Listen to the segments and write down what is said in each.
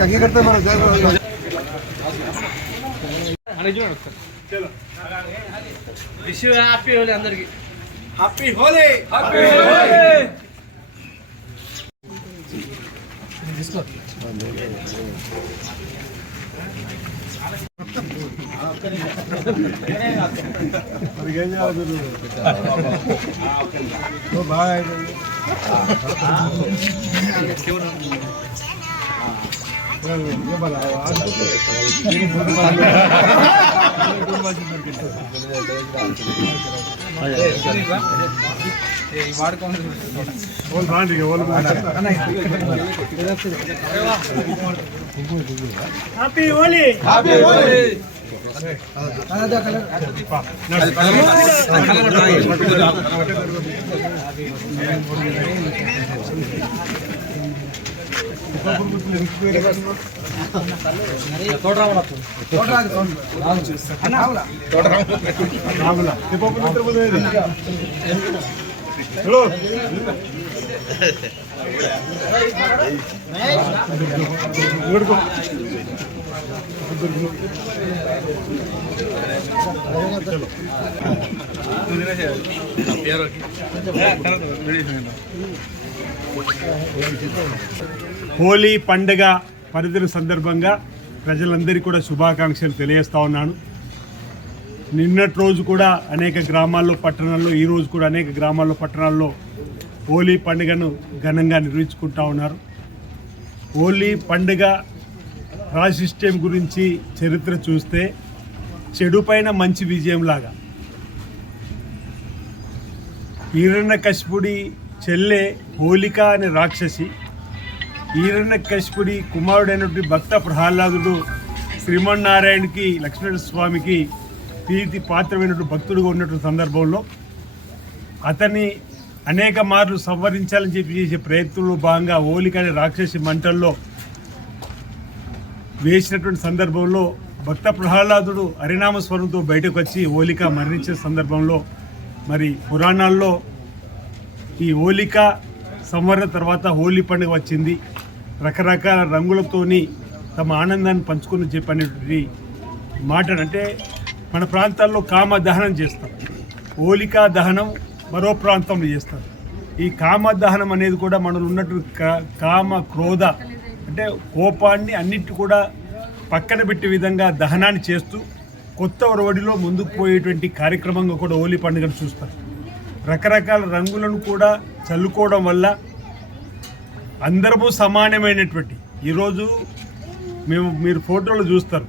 అంగీకరితే మన wish you happy Holi అందరికి. Happy Holi. Happy Holi. తీసుకో. Bye. Happy Holi. Happy Holi. Holi పండుగ పర్వదిన సందర్భంగా ప్రజలందరికీ కూడా శుభాకాంక్షలు తెలియజేస్తా ఉన్నాను. నిన్నటి రోజు కూడా అనేక గ్రామాల్లో పట్టణాల్లో, ఈరోజు కూడా అనేక గ్రామాల్లో పట్టణాల్లో హోలీ పండుగను ఘనంగా నిర్వహించుకుంటా ఉన్నారు. హోలీ పండుగ ప్రాశస్త్యం గురించి చరిత్ర చూస్తే చెడు పైన మంచి విజయంలాగా హిరణ్యకశిపుడి చెల్లె హోలిక అనే రాక్షసి, హిరణ్యకశిపుడి కుమారుడైనటువంటి భక్త ప్రహ్లాదుడు శ్రీమన్నారాయణకి లక్ష్మణ స్వామికి ప్రీతి పాత్రమైనటువంటి భక్తుడుగా ఉన్నటువంటి సందర్భంలో అతన్ని అనేక మార్లు సంవరించాలని చెప్పి చేసే ప్రయత్నంలో భాగంగా హోలిక అనే రాక్షసి మంటల్లో వేసినటువంటి సందర్భంలో భక్త ప్రహ్లాదుడు హరినామ స్వరంతో బయటకు వచ్చి హోలిక మరణించిన సందర్భంలో మరి పురాణాల్లో ఈ హోలిక సంవరణ తర్వాత హోలీ పండుగ వచ్చింది. రకరకాల రంగులతోని తమ ఆనందాన్ని పంచుకుని చెప్పనేటువంటి మాట. అంటే మన ప్రాంతాల్లో కామ దహనం చేస్తాం, హోలికా దహనం మరో ప్రాంతంలో చేస్తారు. ఈ కామ దహనం అనేది కూడా మనలో ఉన్నటువంటి కామ క్రోధ అంటే కోపాన్ని అన్నిటి కూడా పక్కన పెట్టే విధంగా దహనాన్ని చేస్తూ కొత్త ఒరవడిలో ముందుకు పోయేటువంటి కార్యక్రమంగా కూడా హోలీ పండుగను చూస్తారు. రకరకాల రంగులను కూడా చల్లుకోవడం వల్ల అందరము సమానమైనటువంటి ఈరోజు మీరు ఫోటోలు చూస్తారు,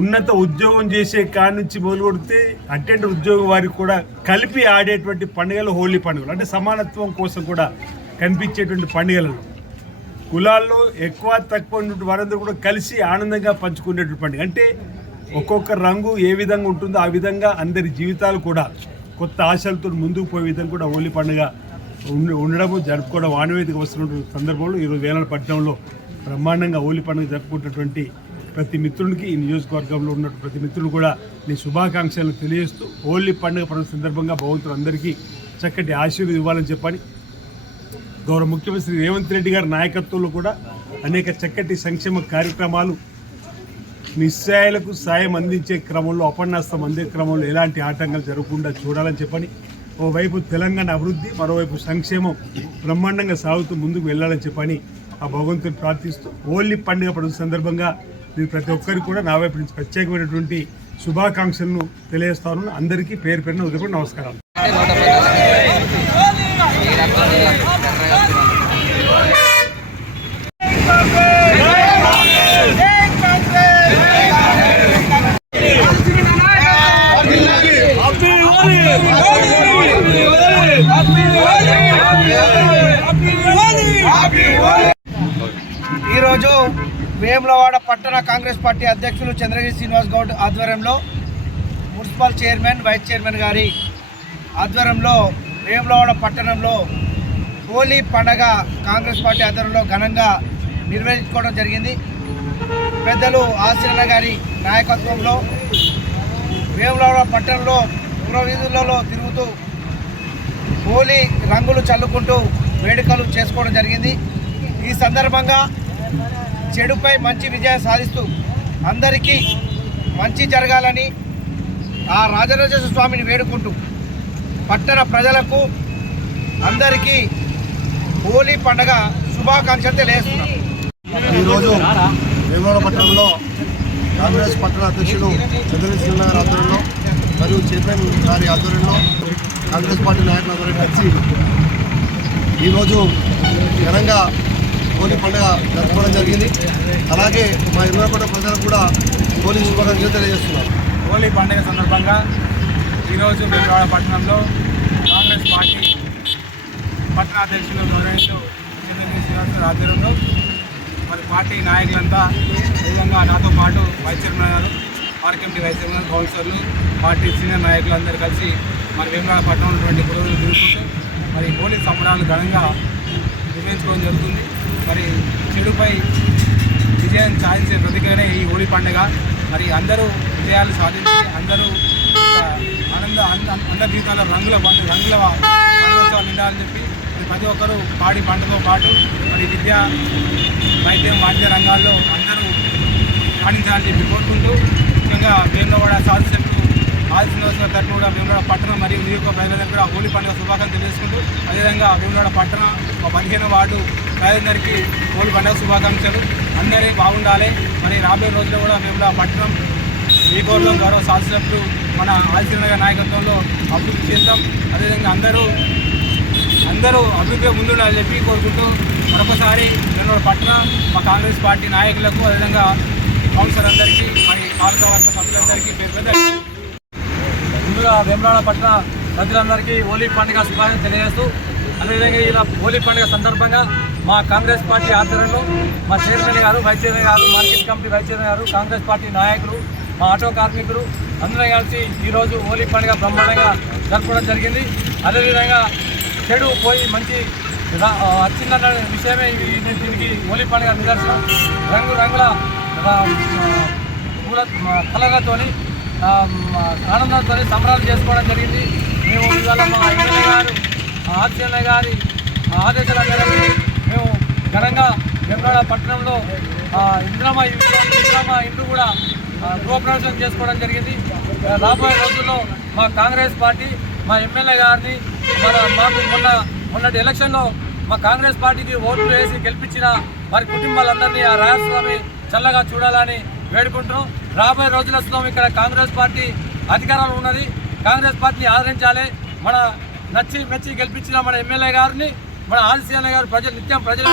ఉన్నత ఉద్యోగం చేసే కాడి నుంచి మొదలు కొడితే అటెండ్ ఉద్యోగం వారికి కూడా కలిపి ఆడేటువంటి పండుగలు హోలీ పండుగలు. అంటే సమానత్వం కోసం కూడా కనిపించేటువంటి పండుగలలో కులాల్లో ఎక్కువ తక్కువ ఉన్నటువంటి వారందరూ కూడా కలిసి ఆనందంగా పంచుకునేటువంటి పండుగ. అంటే ఒక్కొక్క రంగు ఏ విధంగా ఉంటుందో ఆ విధంగా అందరి జీవితాలు కూడా కొత్త ఆశలతో ముందుకు పోయే విధంగా కూడా హోలీ పండుగ ఉండడము జరుపుకోవడం ఆనవాయితీగా వస్తున్న సందర్భంలో ఈరోజు వేలాడ పట్టణంలో బ్రహ్మాండంగా హోలీ పండుగ జరుపుకుంటున్నటువంటి ప్రతి మిత్రునికి, ఈ నియోజకవర్గంలో ఉన్న ప్రతి మిత్రులు కూడా నీ శుభాకాంక్షలు తెలియజేస్తూ హోలీ పండుగ పర్వ సందర్భంగా భగవంతుడు అందరికీ చక్కటి ఆశీర్వాదం ఇవ్వాలని చెప్పని గౌరవ ముఖ్యమంత్రి రేవంత్ రెడ్డి గారి నాయకత్వంలో కూడా అనేక చక్కటి సంక్షేమ కార్యక్రమాలు నిస్సాయాలకు సాయం అందించే క్రమంలో, అపన్నాస్తం అందే క్రమంలో ఎలాంటి ఆటంకాలు జరగకుండా చూడాలని చెప్పని ఓవైపు తెలంగాణ అభివృద్ధి, మరోవైపు సంక్షేమం బ్రహ్మాండంగా సాగుతూ ముందుకు వెళ్ళాలని చెప్పని ఆ భగవంతుని ప్రార్థిస్తూ హోలీ పండుగ పడుతున్న సందర్భంగా నేను ప్రతి ఒక్కరికి కూడా నా వైపు నుంచి ప్రత్యేకమైనటువంటి శుభాకాంక్షలను తెలియజేస్తాను. అందరికీ పేరు పేరున ఉదయపడి నమస్కారాలు. ఈరోజు వేములవాడ పట్టణ కాంగ్రెస్ పార్టీ అధ్యక్షులు చంద్రగిరి శ్రీనివాస్ గౌడ్ ఆధ్వర్యంలో మున్సిపల్ చైర్మన్ వైస్ చైర్మన్ గారి ఆధ్వర్యంలో వేములవాడ పట్టణంలో హోలీ పండగ కాంగ్రెస్ పార్టీ ఆధ్వర్యంలో ఘనంగా నిర్వహించుకోవడం జరిగింది. పెద్దలు ఆశీర్ణ గారి నాయకత్వంలో వేములవాడ పట్టణంలో పురవీధులలో తిరుగుతూ హోలీ రంగులు చల్లుకుంటూ వేడుకలు చేసుకోవడం జరిగింది. ఈ సందర్భంగా చెడుపై మంచి విజయం సాధిస్తూ అందరికీ మంచి జరగాలని ఆ రాజరాజేశ్వర స్వామిని వేడుకుంటూ పట్టణ ప్రజలకు అందరికీ హోలీ పండుగ శుభాకాంక్షలు తెలియజేస్తున్నాం. ఈరోజు వేములవాడ పట్టణంలో కాంగ్రెస్ పట్టణ అధ్యక్షులు చంద్రగిరి శ్రీనివాస్ గారి ఆధ్వర్యంలో మరియు చైర్మన్ గారి ఆధ్వర్యంలో కాంగ్రెస్ పార్టీ నాయకుల ఆధ్వర్యంలో కలిసి ఈరోజు ఘనంగా హోలీ పండుగ జరుపుకోవడం జరిగింది. అలాగే మా వేములవాడ ప్రజలకు కూడా హోలీ శుభాకాంక్షలు తెలియజేస్తున్నారు. హోలీ పండుగ సందర్భంగా ఈరోజు వేములవాడ పట్టణంలో కాంగ్రెస్ పార్టీ పట్టణ అధ్యక్షులు గౌరవనీయులు చంద్రగిరి శ్రీనివాస్ గారి ఆధ్వర్యంలో మరి పార్టీ నాయకులంతా విధంగా నాతో పాటు వైస్ చైర్మన్ గారు, ఆర్కెంటీ వైస్ చైర్మన్, కౌన్సిలర్లు, పార్టీ సీనియర్ నాయకులందరూ కలిసి మరి వేములవాడ పట్టణంలో ఉన్నటువంటి పురోగతులు తిరుగుతుంటూ మరి హోలీ సంబరాలు ఘనంగా నిర్వహించుకోవడం జరుగుతుంది. మరి చెడుపై విజయం సాధించే ప్రతికనే ఈ హోలీ పండుగ. మరి అందరూ విజయాలు సాధించి అందరూ అందరి జీవితాల్లో రంగుల పండుగోత్సవాలు నిండాలని చెప్పి ప్రతి ఒక్కరూ పాడి పండుగతో పాటు మరి విద్య, వైద్యం, వాద్య రంగాల్లో అందరూ రాణించాలని చెప్పి కోరుకుంటూ ముఖ్యంగా వేములవాడ శాసనసభ్యులు ఆది శ్రీనివాస్ గారి తరఫున కూడా వేములవాడ పట్టణం మరియు నియోజక ప్రజలందరికీ కూడా హోలీ పండుగ శుభాకాంక్షలు తెలియజేసుకుంటూ అదేవిధంగా వేములవాడ పట్టణం 15వ వార్డు ప్రజలందరికీ హోలీ పండుగ శుభాకాంక్షలు. అందరూ బాగుండాలి. మరి రాబోయే రోజుల్లో కూడా వేములవాడ పట్టణం ఈ కోర్లో గౌరవ శాసనసభ్యులు మన ఆదిశీల గారి నాయకత్వంలో అభివృద్ధి చేస్తాం. అదేవిధంగా అందరూ అభివృద్ధిగా ముందుండాలని చెప్పి కోరుకుంటూ మరొకసారి వేములవాడ పట్టణం మా కాంగ్రెస్ పార్టీ నాయకులకు అదేవిధంగా కౌన్సిలర్ అందరికీ మరి పాలకవర్గ సభ్యులందరికీ ముందుగా వేములవాడ పట్టణ ప్రజలందరికీ హోలీ పండుగ శుభాకాంక్షలు తెలియజేస్తూ అదేవిధంగా ఇలా హోలీ పండుగ సందర్భంగా మా కాంగ్రెస్ పార్టీ ఆధ్వర్యంలో మా చైర్మన్ గారు, వైస్ చైర్మన్ గారు, మార్కెట్ కమిటీ వైస్ చైర్మన్ గారు, కాంగ్రెస్ పార్టీ నాయకులు, మా ఆటో కార్మికులు అందరూ కలిసి ఈరోజు హోలీ పండుగ బ్రహ్మాండంగా జరుపుకోవడం జరిగింది. అదేవిధంగా చెడు పోయి మంచి వచ్చిందన్న విషయమే దీనికి హోలీ పండుగ నిదర్శనం. రంగుల పూల కలర్లతో ఆనందంతో సంబరాలు చేసుకోవడం జరిగింది. మేము ఇవాళ మా ఎమ్మెల్యే గారు ఆర్సీఎల్ గారి ఆదేశాల మేరకు మేము ఘనంగా వేములవాడ పట్టణంలో ఇంద్రమ్మ ఇండ్లు కూడా గృహప్రవేశం చేసుకోవడం జరిగింది. రాబోయే రోజుల్లో మా కాంగ్రెస్ పార్టీ మా ఎమ్మెల్యే గారిని మాకు మొన్నటి ఎలక్షన్లో మా కాంగ్రెస్ పార్టీకి ఓట్లు వేసి గెలిపించిన వారి కుటుంబాలందరినీ ఆ రాజస్వామి చల్లగా చూడాలని వేడుకుంటున్నాం. రాబోయే రోజులలో ఇక్కడ కాంగ్రెస్ పార్టీ అధికారంలో ఉన్నది. కాంగ్రెస్ పార్టీని ఆదరించాలి. మన మెచ్చి గెలిపించిన మన ఎమ్మెల్యే గారిని మన ఆదిశీల గారు నిత్యం ప్రజలు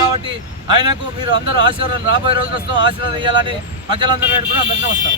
కాబట్టి ఆయనకు మీరు అందరూ ఆశీర్వాదం రాబోయే రోజులలో ఆశీర్వాదం ఇవ్వాలని ప్రజలందరూ వేడుకుని అందరినీ వస్తారు.